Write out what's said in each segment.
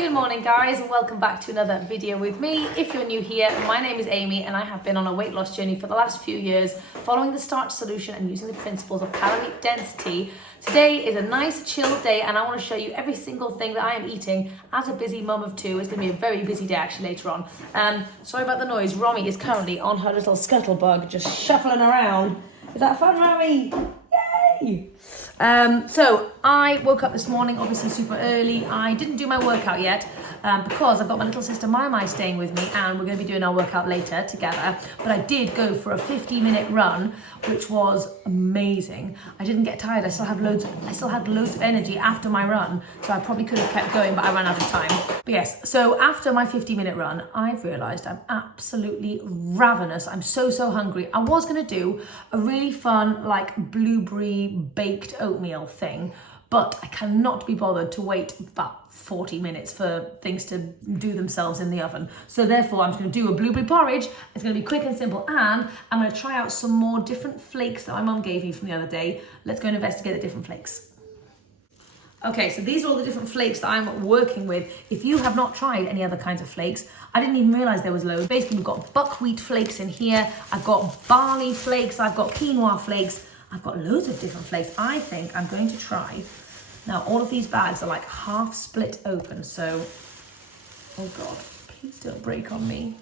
Good morning guys and welcome back to another video with me. If you're new here, my name is Amy and I have been on a weight loss journey for the last few years following the Starch Solution and using the principles of calorie density. Today is a nice chill day and I want to show you every single thing that I am eating as a busy mum of two. It's going to be a very busy day actually later on. Sorry about the noise. Romy is currently on her little scuttlebug just shuffling around. Is that fun, Romy? Yay! So I woke up this morning obviously super early. I didn't do my workout yet because I've got my little sister Mai staying with me and we're going to be doing our workout later together. But I did go for a 50-minute run, which was amazing. I didn't get tired. I still had loads of energy after my run, so I probably could have kept going, but I ran out of time. But yes, so after my 50-minute run, I've realised I'm absolutely ravenous. I'm so hungry. I was going to do a really fun like blueberry baked oatmeal thing, but I cannot be bothered to wait about 40 minutes for things to do themselves in the oven. So therefore I'm just going to do a blueberry porridge. It's going to be quick and simple, and I'm going to try out some more different flakes that my mum gave me from the other day. Let's go and investigate the different flakes. Okay, so these are all the different flakes that I'm working with. If you have not tried any other kinds of flakes, I didn't even realize there was loads. Basically, we've got buckwheat flakes in here. I've got barley flakes. I've got quinoa flakes. I've got loads of different flakes. I think I'm going to try. Now, all of these bags are like half split open, so, oh God, please don't break on me.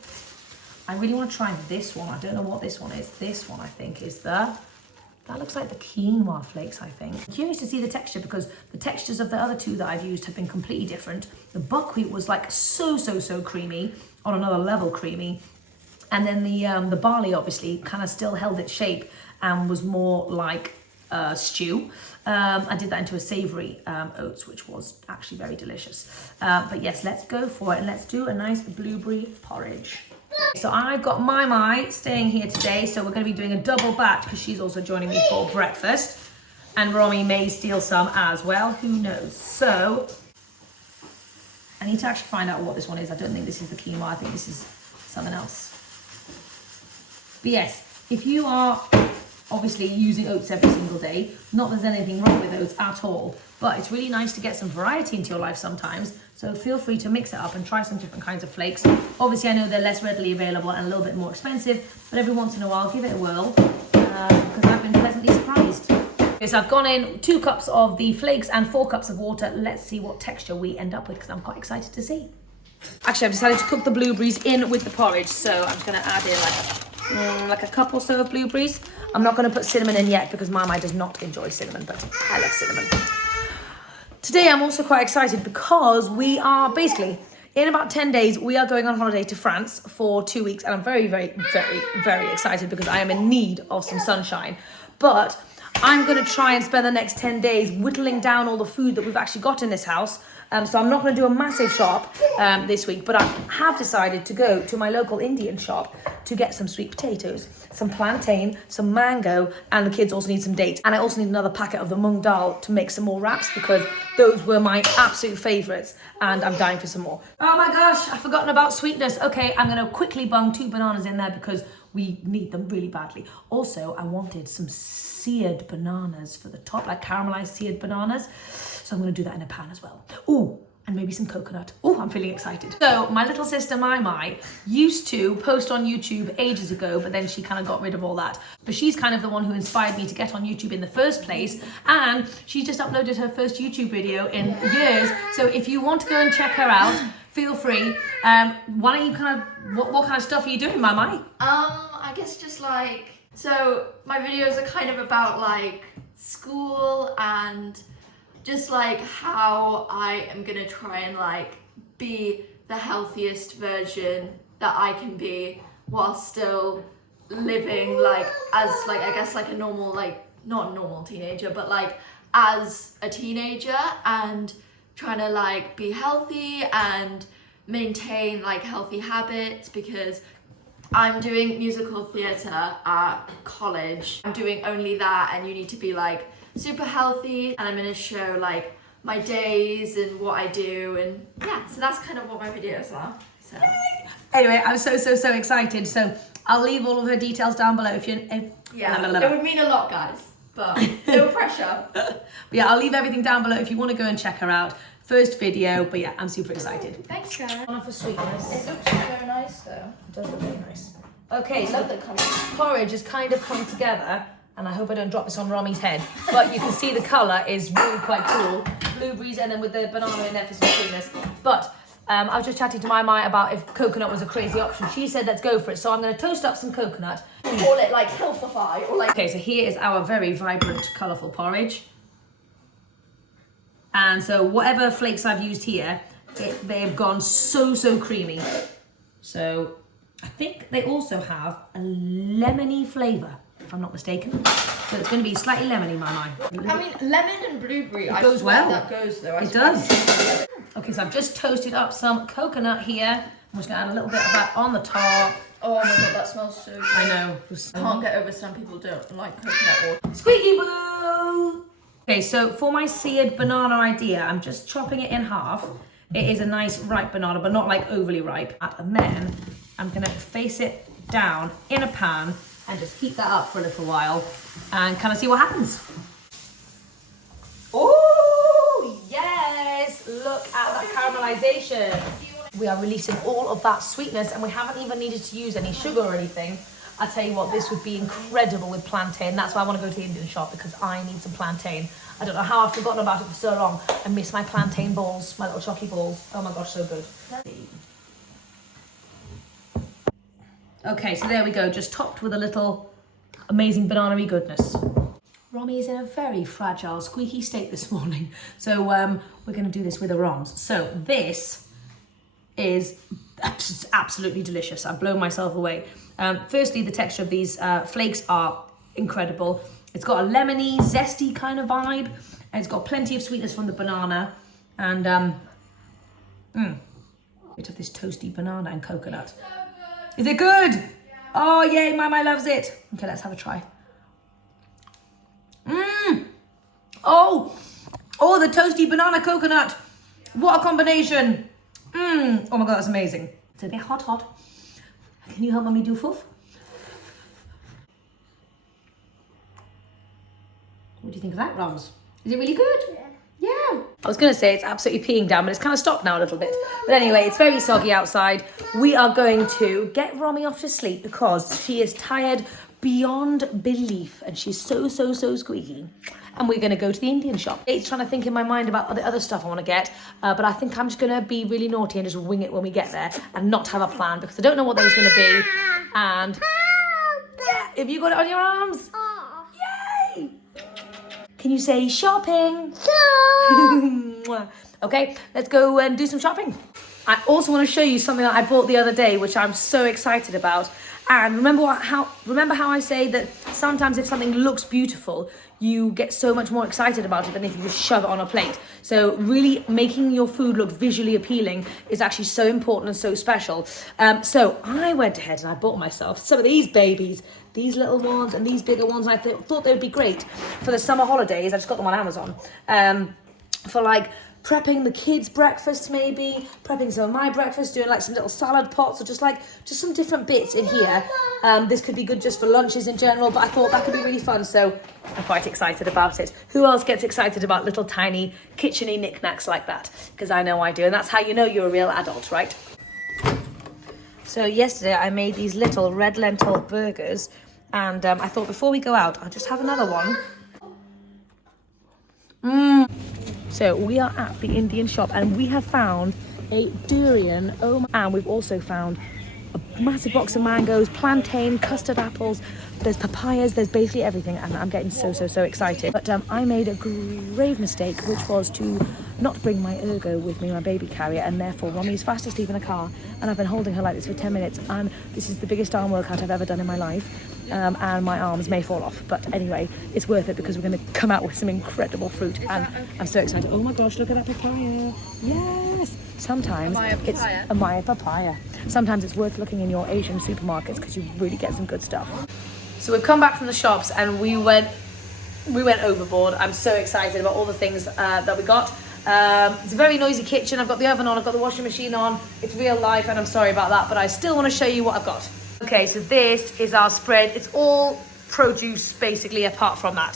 I really want to try this one. I don't know what this one is. This one, I think, is that looks like the quinoa flakes, I think. I'm curious to see the texture because the textures of the other two that I've used have been completely different. The buckwheat was like so creamy, on another level creamy. And then the barley obviously kind of still held its shape and was more like stew. I did that into a savoury oats, which was actually very delicious. But yes, let's go for it and let's do a nice blueberry porridge. So I've got Mai staying here today, so we're going to be doing a double batch because she's also joining me for breakfast. And Romy may steal some as well, who knows. So I need to actually find out what this one is. I don't think this is the quinoa, I think this is something else. But yes, if you are obviously using oats every single day, not that there's anything wrong with oats at all, but it's really nice to get some variety into your life sometimes, so feel free to mix it up and try some different kinds of flakes. Obviously I know they're less readily available and a little bit more expensive, but every once in a while give it a whirl because I've been pleasantly surprised. Okay, so I've gone in 2 cups of the flakes and 4 cups of water. Let's see what texture we end up with because I'm quite excited to see. Actually, I've decided to cook the blueberries in with the porridge, so I'm just going to add in like a cup or so of blueberries. I'm not going to put cinnamon in yet because Mai does not enjoy cinnamon, but I love cinnamon. Today I'm also quite excited because we are basically, in about 10 days, we are going on holiday to France for 2 weeks, and I'm very excited because I am in need of some sunshine. But I'm going to try and spend the next 10 days whittling down all the food that we've actually got in this house. So I'm not going to do a massive shop this week, but I have decided to go to my local Indian shop to get some sweet potatoes, some plantain, some mango, and the kids also need some dates. And I also need another packet of the mung dal to make some more wraps because those were my absolute favourites and I'm dying for some more. Oh my gosh, I've forgotten about sweetness. Okay, I'm going to quickly bung 2 bananas in there because we need them really badly. Also, I wanted some seared bananas for the top, like caramelized seared bananas. So I'm going to do that in a pan as well. Ooh, and maybe some coconut. Oh, I'm feeling excited. So my little sister Mai used to post on YouTube ages ago, but then she kind of got rid of all that. But she's kind of the one who inspired me to get on YouTube in the first place. And she just uploaded her first YouTube video in years. So if you want to go and check her out, feel free. Why don't you what kind of stuff are you doing, Mai? I guess just like, so my videos are kind of about like school and just like how I am gonna try and like be the healthiest version that I can be while still living like as like I guess like a normal, like not a normal teenager, but like as a teenager, and trying to like be healthy and maintain like healthy habits because I'm doing musical theatre at college. I'm doing only that, and you need to be like super healthy, and I'm gonna show like my days and what I do, and yeah, so that's kind of what my videos are. So anyway, I'm so excited. So I'll leave all of her details down below if you yeah, it would mean a lot, guys. but no pressure. But yeah, I'll leave everything down below if you want to go and check her out. First video, but yeah, I'm super excited. Thanks, Sharon. One for sweetness. It looks so nice though. It does look really nice. Okay, I so love the colour. porridge is kind of come together, and I hope I don't drop this on Romi's head, but you can see the colour is really quite cool. Blueberries and then with the banana in there for some sweetness. But I was just chatting to my Mai about if coconut was a crazy option. She said let's go for it, so I'm going to toast up some coconut. Call it like healthify or like... Okay, so here is our very vibrant, colourful porridge. And so whatever flakes I've used here, they've gone so creamy. So I think they also have a lemony flavour, if I'm not mistaken. So it's going to be slightly lemony, my Mai. I mean, lemon and blueberry. It goes well. That goes though. It does. Okay, so I've just toasted up some coconut here. I'm just going to add a little bit of that on the top. Oh my god, that smells so good. I know. Can't get over some people don't like coconut water. Squeaky boo! Okay, so for my seared banana idea, I'm just chopping it in half. It is a nice ripe banana, but not like overly ripe. And then I'm gonna face it down in a pan and just heat that up for a little while and kind of see what happens. Oh, yes! Look at that caramelization. We are releasing all of that sweetness and we haven't even needed to use any sugar or anything. I tell you what, this would be incredible with plantain. That's why I want to go to the Indian shop, because I need some plantain. I don't know how I've forgotten about it for so long. I miss my plantain balls, my little chalky balls. Oh my gosh, so good. Okay, so there we go, just topped with a little amazing banana-y goodness. Romy is in a very fragile, squeaky state this morning. So we're going to do this with the Roms. So this is absolutely delicious. I've blown myself away. Firstly, the texture of these flakes are incredible. It's got a lemony, zesty kind of vibe, and it's got plenty of sweetness from the banana, and bit of this toasty banana and coconut. Is it good? Yeah. Oh yay, my loves it. Okay, let's have a try. Oh, the toasty banana coconut. What a combination. Oh my god, that's amazing. It's a bit hot. Can you help mommy do foof? What do you think of that, Roms? Is it really good? Yeah. I was going to say it's absolutely peeing down, but it's kind of stopped now a little bit. But anyway, it's very soggy outside. We are going to get Romy off to sleep because she is tired beyond belief and she's so squeaky. And we're going to go to the Indian shop. It's trying to think in my mind about the other stuff I want to get, but I think I'm just going to be really naughty and just wing it when we get there and not have a plan because I don't know what that is going to be. And yeah, have you got it on your arms? Yay! Can you say shopping? Okay, let's go and do some shopping. I also want to show you something that I bought the other day, which I'm so excited about. And remember how I say that sometimes if something looks beautiful, you get so much more excited about it than if you just shove it on a plate. So really making your food look visually appealing is actually so important and so special. So I went ahead and I bought myself some of these babies, these little ones and these bigger ones. And I thought they would be great for the summer holidays. I just got them on Amazon. For like prepping the kids' breakfast, maybe prepping some of my breakfast, doing like some little salad pots or just some different bits in here. This could be good just for lunches in general, but I thought that could be really fun, so I'm quite excited about it. Who else gets excited about little tiny kitchen-y knickknacks like that? Because I know I do, and that's how you know you're a real adult, right? So yesterday I made these little red lentil burgers, and I thought before we go out I'll just have another one. So we are at the Indian shop and we have found a durian, and we've also found a massive box of mangoes, plantain, custard apples, there's papayas, there's basically everything, and I'm getting so excited. But I made a grave mistake, which was to not bring my ergo with me, my baby carrier, and therefore Romy's fast asleep in the car and I've been holding her like this for 10 minutes and this is the biggest arm workout I've ever done in my life. And my arms may fall off, but anyway, it's worth it because we're going to come out with some incredible fruit, and I'm so excited. Oh my gosh, look at that papaya. Yes, sometimes it's a Maya papaya. Sometimes it's worth looking in your Asian supermarkets because you really get some good stuff. So we've come back from the shops and we went overboard. I'm so excited about all the things that we got. It's a very noisy kitchen. I've got the oven on, I've got the washing machine on. It's real life and I'm sorry about that, but I still want to show you what I've got. Okay, so this is our spread. It's all produce basically apart from that.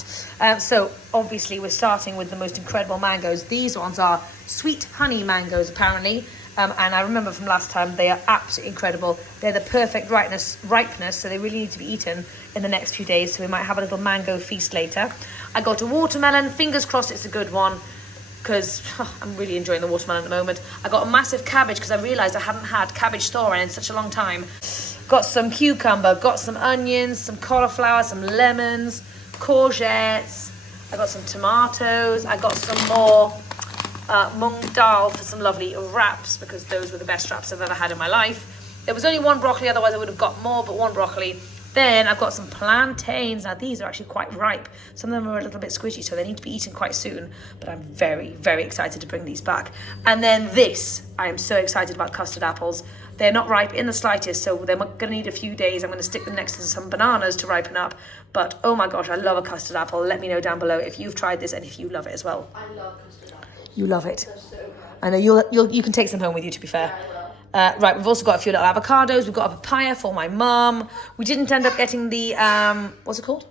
So obviously we're starting with the most incredible mangoes. These ones are sweet honey mangoes apparently. And I remember from last time, they are absolutely incredible. They're the perfect ripeness, so they really need to be eaten in the next few days. So we might have a little mango feast later. I got a watermelon, fingers crossed it's a good one, because I'm really enjoying the watermelon at the moment. I got a massive cabbage because I realised I hadn't had cabbage store in such a long time. Got some cucumber, got some onions, some cauliflower, some lemons, courgettes. I got some tomatoes. I got some more mung dal for some lovely wraps, because those were the best wraps I've ever had in my life. There was only one broccoli, otherwise I would have got more, but one broccoli. Then I've got some plantains. Now these are actually quite ripe. Some of them are a little bit squishy, so they need to be eaten quite soon, but I'm very, very excited to bring these back. And then this, I am so excited about custard apples. They're not ripe in the slightest, so they're going to need a few days. I'm going to stick them next to some bananas to ripen up. But oh my gosh, I love a custard apple. Let me know down below if you've tried this and if you love it as well. I love custard apples. You love it. They're so good. I know you can take some home with you, to be fair. Yeah, Right, we've also got a few little avocados. We've got a papaya for my mum. We didn't end up getting the what's it called?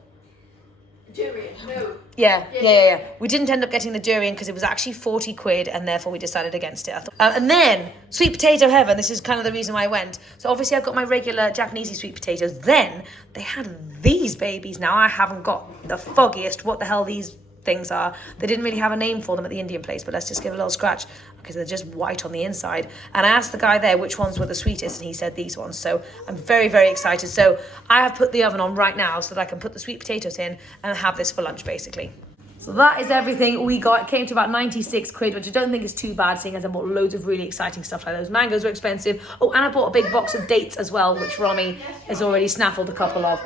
Durian, no. Yeah. We didn't end up getting the durian because it was actually 40 quid, and therefore we decided against it. And then sweet potato heaven. This is kind of the reason why I went. So obviously I've got my regular Japanese sweet potatoes. Then they had these babies. Now I haven't got the foggiest what the hell these things are. They didn't really have a name for them at the Indian place, but let's just give a little scratch because they're just white on the inside. And I asked the guy there which ones were the sweetest, and he said these ones. So I'm very, very excited. So I have put the oven on right now so that I can put the sweet potatoes in and have this for lunch basically. So that is everything we got. It came to about 96 quid, which I don't think is too bad, seeing as I bought loads of really exciting stuff like those. Mangoes were expensive. Oh, and I bought a big box of dates as well, which Romy has already snaffled a couple of.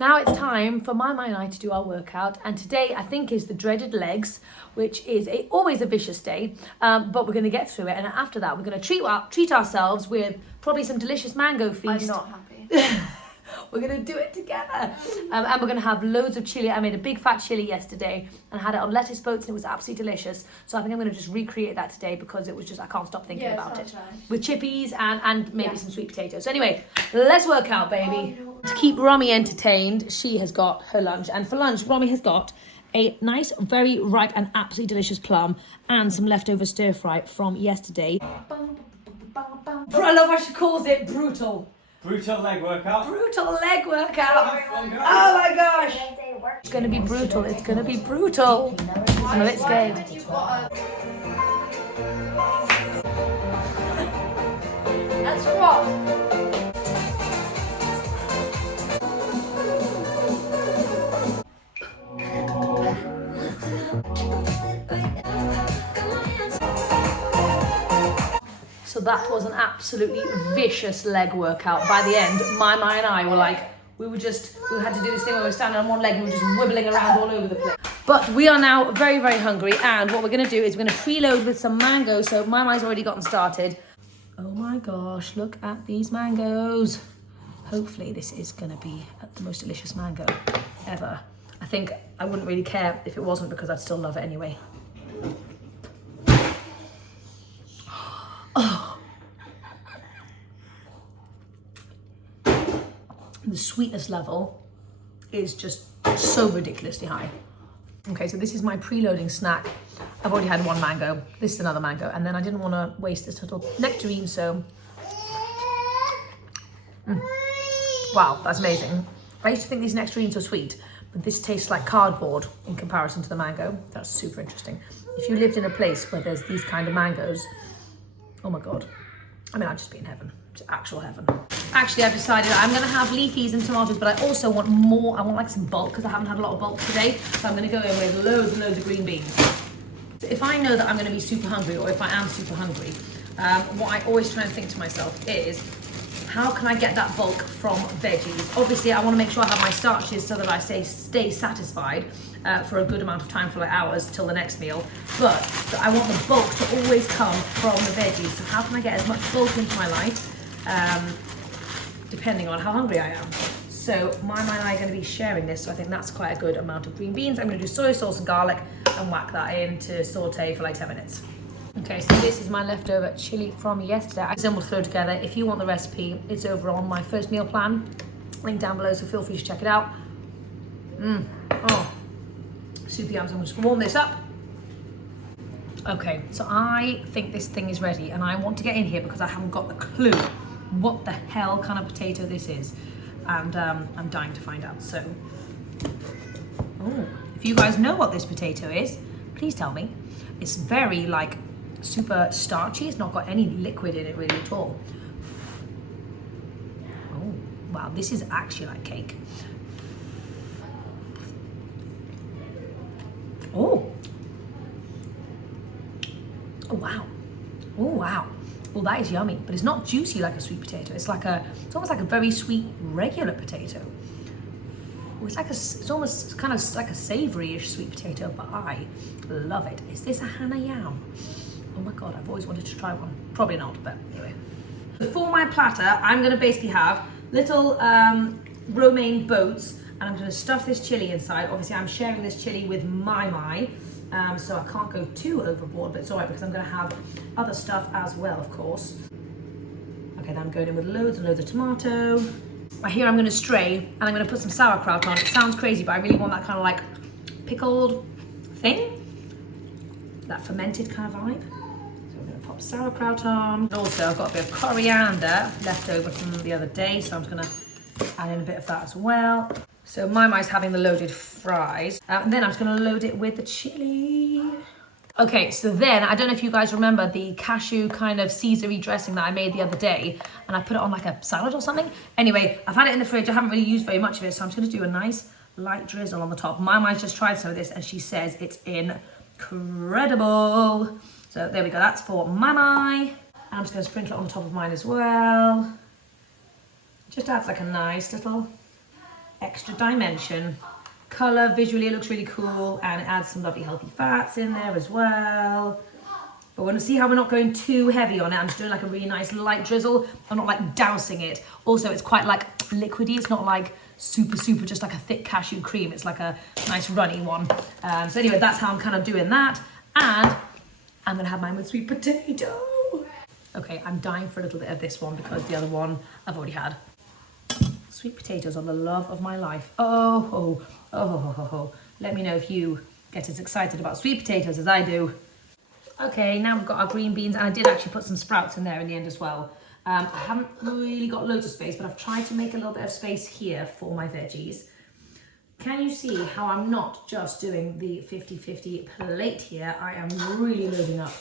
Now it's time for Mama and I to do our workout, and today I think is the dreaded legs, which is always a vicious day, but we're going to get through it, and after that we're going to treat ourselves with probably some delicious mango feast. I'm not happy. We're going to do it together, and we're going to have loads of chili. I made a big fat chili yesterday and had it on lettuce boats, and it was absolutely delicious. So I think I'm going to just recreate that today because it was just, I can't stop thinking about it. Nice. With chippies and maybe some sweet potatoes. So anyway, let's work out, baby. Oh, no. To keep Romy entertained, she has got her lunch. And for lunch, Romy has got a nice, very ripe and absolutely delicious plum and some leftover stir fry from yesterday. I love how she calls it brutal. Brutal leg workout. Brutal leg workout. Oh my gosh. It's going to be brutal. It's going to be brutal. I'm a bit scared. That's what? So that was an absolutely vicious leg workout. By the end, Mama and I were like, we had to do this thing where we were standing on one leg and we were just wibbling around all over the place. But we are now very, very hungry, and what we're going to do is we're going to preload with some mango. So Mama's already gotten started. Oh my gosh, look at these mangoes. Hopefully this is going to be the most delicious mango ever. I think I wouldn't really care if it wasn't, because I'd still love it anyway. Oh. The sweetness level is just so ridiculously high. Okay, so this is my preloading snack. I've already had one mango. This is another mango. And then I didn't want to waste this little nectarine, so... Wow, that's amazing. I used to think these nectarines were sweet, but this tastes like cardboard in comparison to the mango. That's super interesting. If you lived in a place where there's these kind of mangoes, oh my God. I mean, I'd just be in heaven. It's actual heaven. Actually, I've decided I'm going to have leafies and tomatoes, but I also want more. I want like some bulk because I haven't had a lot of bulk today. So I'm going to go in with loads and loads of green beans. So if I know that I'm going to be super hungry, or if I am super hungry, what I always try and think to myself is, how can I get that bulk from veggies? Obviously, I want to make sure I have my starches so that I stay satisfied for a good amount of time, for like hours till the next meal. But I want the bulk to always come from the veggies. So how can I get as much bulk into my life, depending on how hungry I am? So Mama and I are going to be sharing this, so I think that's quite a good amount of green beans. I'm going to do soy sauce and garlic and whack that in to saute for like 10 minutes. Okay, so this is my leftover chili from yesterday. I assembled throw together. If you want the recipe, it's over on my first meal plan. Link down below, so feel free to check it out. Oh, super yum. So I'm just gonna warm this up. Okay, so I think this thing is ready and I want to get in here because I haven't got a clue what the hell kind of potato this is. And I'm dying to find out. So, oh, if you guys know what this potato is, please tell me. It's very like super starchy. It's not got any liquid in it really at all. Oh, wow, this is actually like cake. Oh. Oh, wow. Oh, wow. Well, that is yummy, but it's not juicy like a sweet potato. It's almost like a very sweet regular potato. It's almost kind of like a savory-ish sweet potato, but I love it. Is this a hana yam? Oh my God, I've always wanted to try one. Probably not, but anyway. For my platter, I'm gonna basically have little romaine boats, and I'm gonna stuff this chili inside. Obviously, I'm sharing this chili with my. So I can't go too overboard, but it's all right because I'm gonna have other stuff as well, of course. Okay, then I'm going in with loads and loads of tomato. Right here I'm gonna stray, and I'm gonna put some sauerkraut on. It sounds crazy, but I really want that kind of like pickled thing. That fermented kind of vibe. So I'm gonna pop sauerkraut on. And also I've got a bit of coriander left over from the other day, so I'm just gonna add in a bit of that as well. So my having the loaded fries. And then I'm just gonna load it with the chili. Okay, so then, I don't know if you guys remember the cashew kind of Caesar-y dressing that I made the other day, and I put it on like a salad or something. Anyway, I've had it in the fridge. I haven't really used very much of it, so I'm just gonna do a nice light drizzle on the top. Mai's just tried some of this and she says it's incredible. So there we go, that's for Mai. And I'm just gonna sprinkle it on the top of mine as well. Just adds like a nice little extra dimension. Colour, visually it looks really cool, and it adds some lovely healthy fats in there as well. But we're gonna see how we're not going too heavy on it. I'm just doing like a really nice light drizzle. I'm not like dousing it. Also, it's quite like liquidy. It's not like super just like a thick cashew cream. It's like a nice runny one. So anyway, that's how I'm kind of doing that. And I'm gonna have mine with sweet potato. Okay, I'm dying for a little bit of this one because the other one I've already had. Sweet potatoes are the love of my life. Oh. Let me know if you get as excited about sweet potatoes as I do. Okay, now we've got our green beans, and I did actually put some sprouts in there in the end as well. I haven't really got loads of space, but I've tried to make a little bit of space here for my veggies. Can you see how I'm not just doing the 50-50 plate here? I am really loading up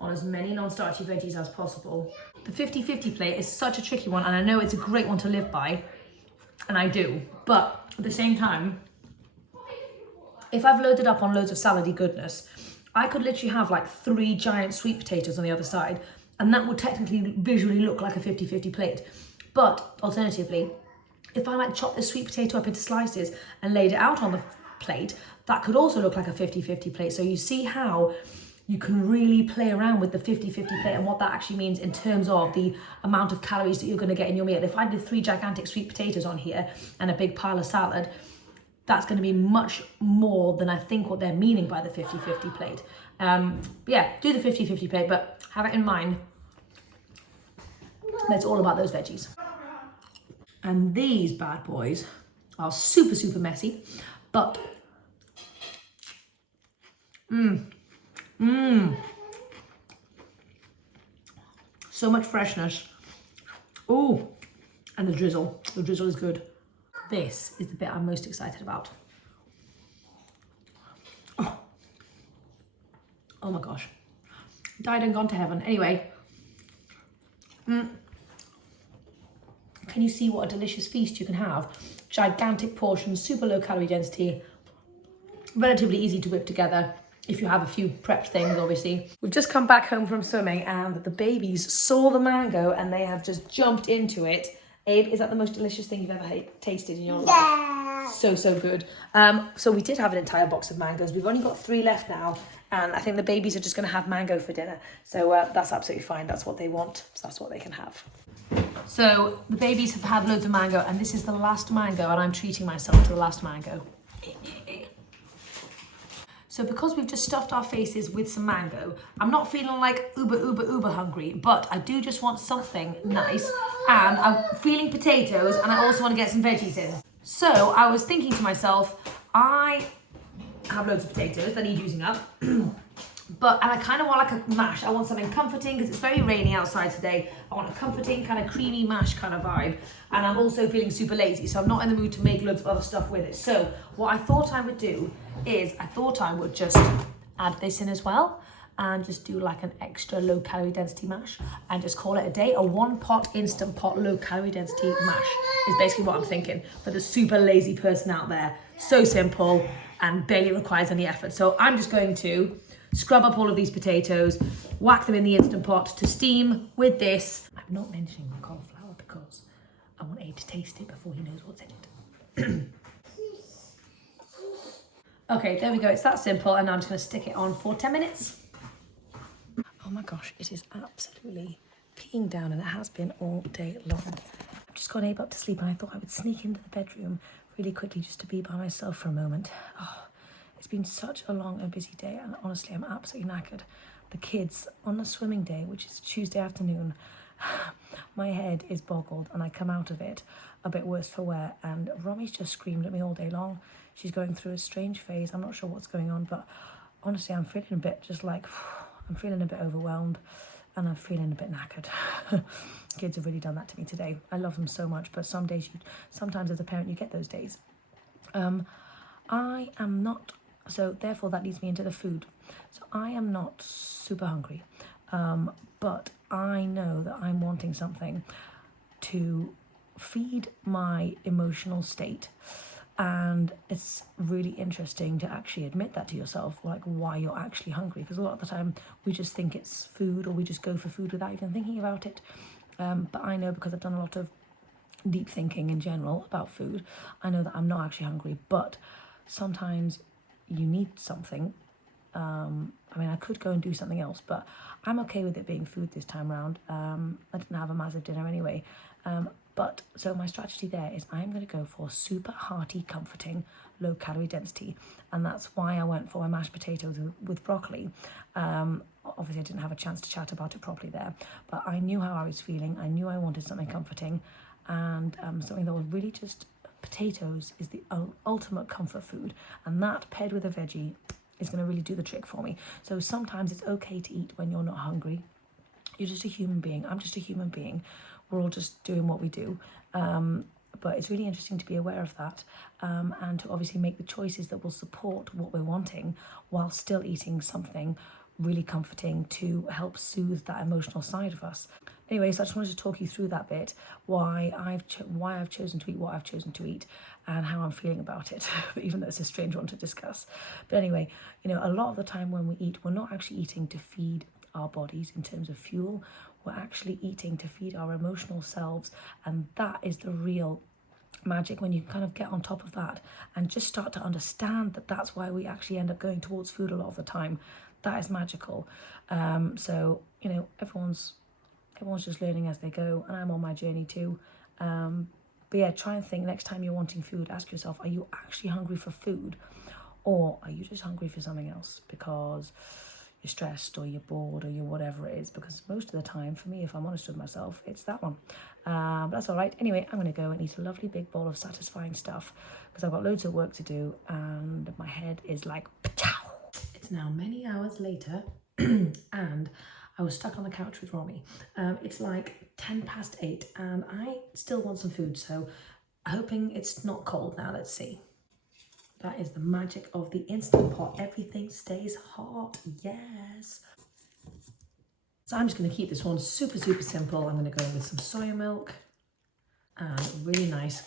on as many non-starchy veggies as possible. The 50-50 plate is such a tricky one, and I know it's a great one to live by, and I do, but at the same time, if I've loaded up on loads of salady goodness, I could literally have like 3 giant sweet potatoes on the other side, and that would technically visually look like a 50-50 plate. But alternatively, if I like chop this sweet potato up into slices and laid it out on the plate, that could also look like a 50-50 plate. So you see how you can really play around with the 50-50 plate and what that actually means in terms of the amount of calories that you're going to get in your meal. If I did 3 gigantic sweet potatoes on here and a big pile of salad, that's going to be much more than I think what they're meaning by the 50-50 plate. But yeah, do the 50-50 plate, but have it in mind that it's all about those veggies. And these bad boys are super messy, but so much freshness. Ooh, and the drizzle is good. This is the bit I'm most excited about. Oh my gosh, died and gone to heaven. Anyway, can you see what a delicious feast you can have? Gigantic portions, super low calorie density, relatively easy to whip together if you have a few prepped things, obviously. We've just come back home from swimming and the babies saw the mango and they have just jumped into it. Abe, is that the most delicious thing you've ever tasted in your life? Yeah. So good. So we did have an entire box of mangoes. We've only got 3 left now, and I think the babies are just going to have mango for dinner. So that's absolutely fine. That's what they want. So that's what they can have. So the babies have had loads of mango, and this is the last mango, and I'm treating myself to the last mango. So because we've just stuffed our faces with some mango, I'm not feeling like uber hungry, but I do just want something nice, and I'm feeling potatoes, and I also want to get some veggies in. So I was thinking to myself, I have loads of potatoes that need using up. And I kind of want like a mash. I want something comforting because it's very rainy outside today. I want a comforting kind of creamy mash kind of vibe. And I'm also feeling super lazy, so I'm not in the mood to make loads of other stuff with it. So what I thought I would do is I thought I would just add this in as well and just do like an extra low calorie density mash and just call it a day. A one pot, instant pot, low calorie density mash is basically what I'm thinking for the super lazy person out there. So simple and barely requires any effort. So I'm just going to scrub up all of these potatoes, whack them in the Instant Pot to steam with this. I'm not mentioning the cauliflower because I want Abe to taste it before he knows what's in it. Okay, there we go. It's that simple. And now I'm just going to stick it on for 10 minutes. Oh my gosh, it is absolutely peeing down and it has been all day long. I've just got Abe up to sleep and I thought I would sneak into the bedroom really quickly just to be by myself for a moment. Oh. It's been such a long and busy day and honestly I'm absolutely knackered. The kids on the swimming day, which is Tuesday afternoon, my head is boggled and I come out of it a bit worse for wear and Romy's just screamed at me all day long. She's going through a strange phase. I'm not sure what's going on, but honestly I'm feeling a bit just like, I'm feeling a bit overwhelmed and I'm feeling a bit knackered. Kids have really done that to me today. I love them so much, but some days, sometimes as a parent you get those days. I am not. So therefore that leads me into the food. So I am not super hungry, but I know that I'm wanting something to feed my emotional state. And it's really interesting to actually admit that to yourself, like why you're actually hungry. Because a lot of the time we just think it's food or we just go for food without even thinking about it. But I know because I've done a lot of deep thinking in general about food, I know that I'm not actually hungry, but sometimes you need something. I mean, I could go and do something else, but I'm okay with it being food this time around. I didn't have a massive dinner anyway. But so my strategy there is I'm going to go for super hearty, comforting, low calorie density. And that's why I went for my mashed potatoes with broccoli. Obviously, I didn't have a chance to chat about it properly there, but I knew how I was feeling. I knew I wanted something comforting and something that was really just potatoes is the ultimate comfort food, and that paired with a veggie is going to really do the trick for me. So sometimes it's okay to eat when you're not hungry. You're just a human being. I'm just a human being. We're all just doing what we do. But it's really interesting to be aware of that and to obviously make the choices that will support what we're wanting while still eating something really comforting to help soothe that emotional side of us. Anyway, so I just wanted to talk you through that bit, why I've chosen to eat what I've chosen to eat and how I'm feeling about it, even though it's a strange one to discuss. But anyway, you know, a lot of the time when we eat, we're not actually eating to feed our bodies in terms of fuel. We're actually eating to feed our emotional selves, and that is the real magic when you kind of get on top of that and just start to understand that that's why we actually end up going towards food a lot of the time. That is magical. So, you know, everyone's just learning as they go, and I'm on my journey too. But yeah, try and think next time you're wanting food, ask yourself, are you actually hungry for food, or are you just hungry for something else because you're stressed or you're bored or you're whatever it is? Because most of the time, for me, if I'm honest with myself, it's that one. But that's all right. Anyway, I'm going to go and eat a lovely big bowl of satisfying stuff because I've got loads of work to do and my head is like, pa-chow. It's now many hours later and I was stuck on the couch with Romy. It's like 8:10 and I still want some food, so hoping it's not cold now. Let's see. That is the magic of the Instant Pot. Everything stays hot. Yes. So I'm just going to keep this one super, super simple. I'm going to go in with some soya milk and a really nice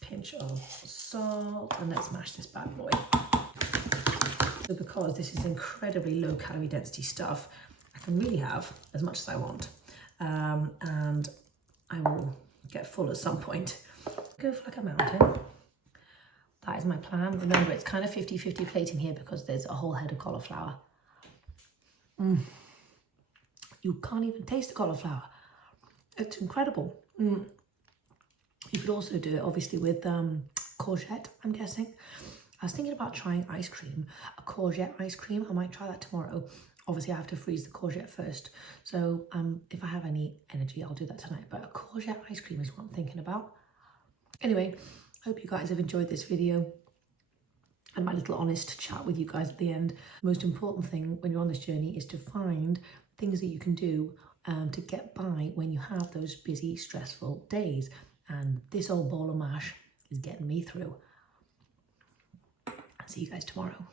pinch of salt. And let's mash this bad boy. So because this is incredibly low calorie density stuff, I can really have as much as I want. And I will get full at some point. Go for like a mountain. That is my plan. Remember, it's kind of 50-50 plating here because there's a whole head of cauliflower. You can't even taste the cauliflower. It's incredible. You could also do it, obviously, with courgette, I'm guessing. I was thinking about trying ice cream, a courgette ice cream. I might try that tomorrow. Obviously, I have to freeze the courgette first. So if I have any energy, I'll do that tonight. But a courgette ice cream is what I'm thinking about. Anyway, I hope you guys have enjoyed this video. and my little honest chat with you guys at the end. Most important thing when you're on this journey is to find things that you can do to get by when you have those busy, stressful days. And this old bowl of mash is getting me through. I'll see you guys tomorrow.